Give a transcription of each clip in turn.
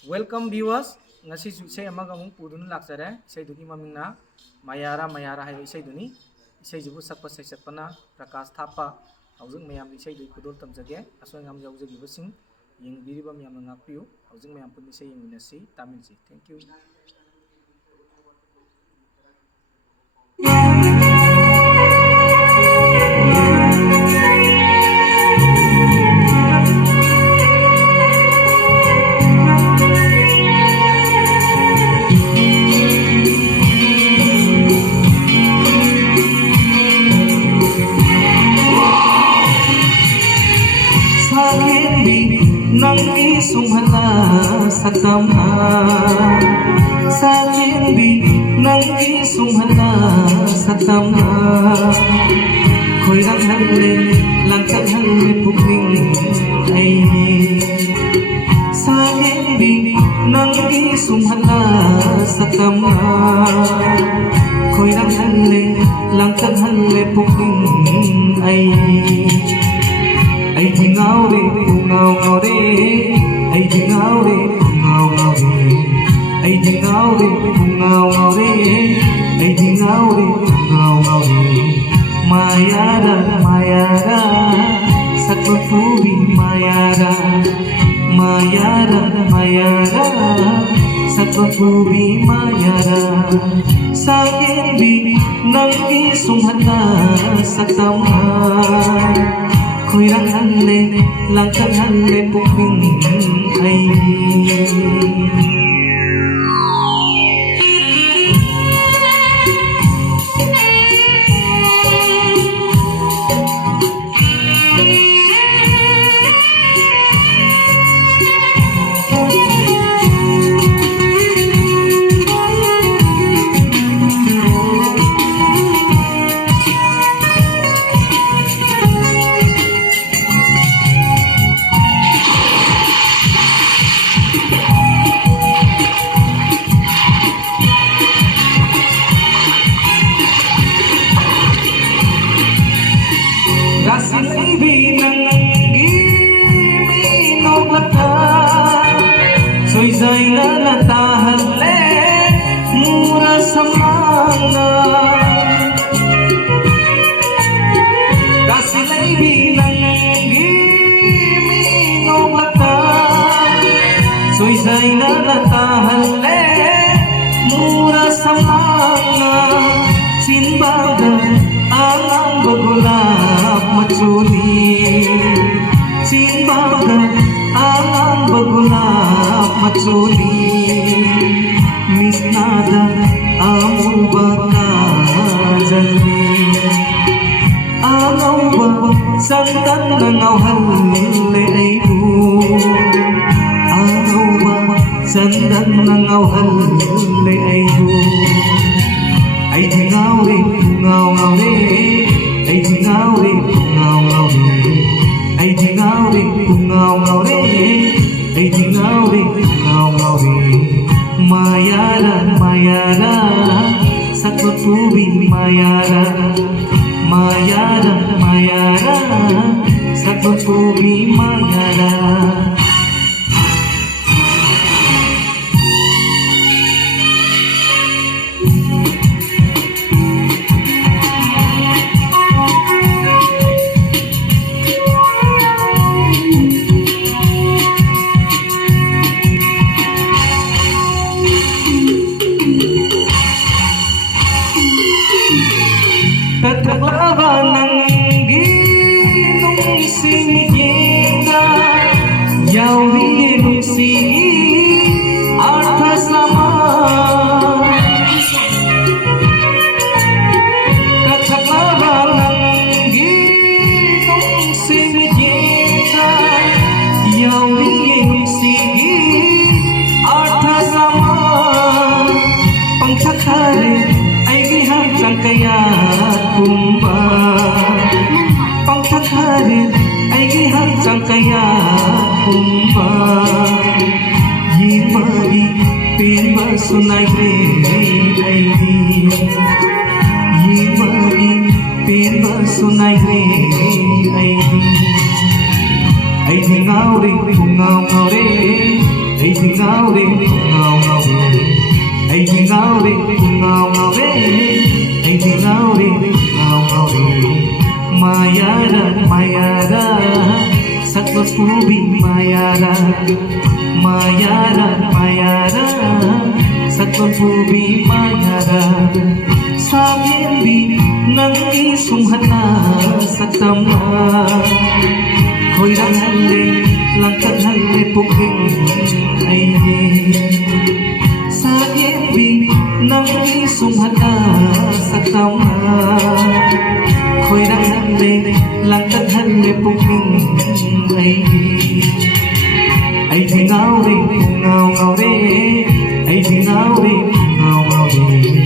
Welcome viewers. Ngasi isay amaga mong pudun laksare isay dugi mamingna mayara mayara hai isay duni isay jubu sakpa sai sakpana Prakash Thapa haujung mayam isay dui kudol tamjage asoi ngam jaujagi basing yeng biriba mayam ngakpiu haujung mayam pun isay yeng minasi tamilji. Thank you. Nangi sumhala satama Sakindi nangi sumhala satama Khoirang halle langkang halle pukning aini Sakindi nangi sumhala satama Khoirang halle langkang halle pukning aini ai đi ngao đi ngao ngao đi ai đi ngao đi ngao ngao đi ai đi ngao đi ngao ngao đi ai đi ngao đi ngao ngao đi mayara sakwa pubi mayara sakwa pubi mayara sakebi nangi sumhata sakama khoirang halle langkang halle pukning ai Soy na tahalle mura samana kasilay binangi minong lata soy na tahalle mura samana sinbaga ang bagulap macuni sinbaga ang bagulap macuni misnada amul bakajani alaw ba sandan nangaw halle aibu alaw ba sandan nangaw halle aibu ay di ngaw re ngaw ngaw re ay di ngaw re ngaw ngaw re ay di ngaw re ngaw ngaw re ay di ngaw re ngaw ngaw re mayara sakwa pubi mayara sakwa pubi mayara Tatlaban ng ginong sinigita yawi ginong sigi arta sama Tatlaban ng ginong sinigita yawi ginong sigi arta sama pangtakare ay gihang kaya kumba pangtakharin ay gihang kaya kumba yimai pinba sunay re ay di yimai pinba sunay re ay di ngaw re ngaw ngaw re ay di ꯑꯩꯗꯤ ꯉꯥꯎꯔꯦ ꯄꯨꯡꯉꯥꯎ ꯉꯥꯎꯔꯦ ꯑꯩꯗꯤ ꯉꯥꯎꯔꯦ ꯄꯨꯡꯉꯥꯎ ꯉꯥꯎꯔꯦ ꯑꯩꯗꯤ ꯉꯥꯎꯔꯦ ꯄꯨꯡꯉꯥꯎ ꯉꯥꯎꯔꯦ ꯃꯥꯌꯥꯔꯥ ꯃꯥꯌꯥꯔꯥ ꯁꯛꯄ ꯄꯨꯕꯤ ꯃꯥꯌꯥꯔꯥ ꯃꯥꯌꯥꯔꯥ ꯃꯥꯌꯥꯔꯥ ꯁꯛꯄ ꯄꯨꯕꯤ ꯃꯥꯌꯥꯔꯥ ꯁꯥꯕꯦꯟꯕꯤ ꯅꯪꯒꯤ ꯁꯨꯝꯍꯠꯅ ꯁꯛꯇꯝꯅ ꯈꯣꯏꯔꯥꯡꯍꯜꯂꯦ ꯂꯥꯡꯇꯛꯍꯜꯂꯦ ꯄꯨꯛꯅꯤꯡ ꯑꯩꯒꯤ ꯁꯥꯕꯦꯟꯕꯤ ꯅꯪꯒꯤ ꯁꯨꯝꯍꯠꯅ ꯁꯛꯇꯝꯅ khoi lang tất thân liệp bụng mình ấy thì ngao đi ngao ngao đi ấy thì ngao đi ngao ngao đi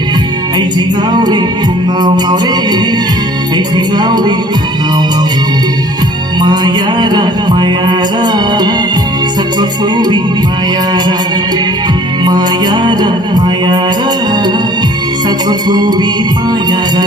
ấy thì ngao đi ngao ngao đi ấy thì ngao đi ngao ngao đi Mayara sakwa phubi Mayara Mayara sakwa phubi Mayara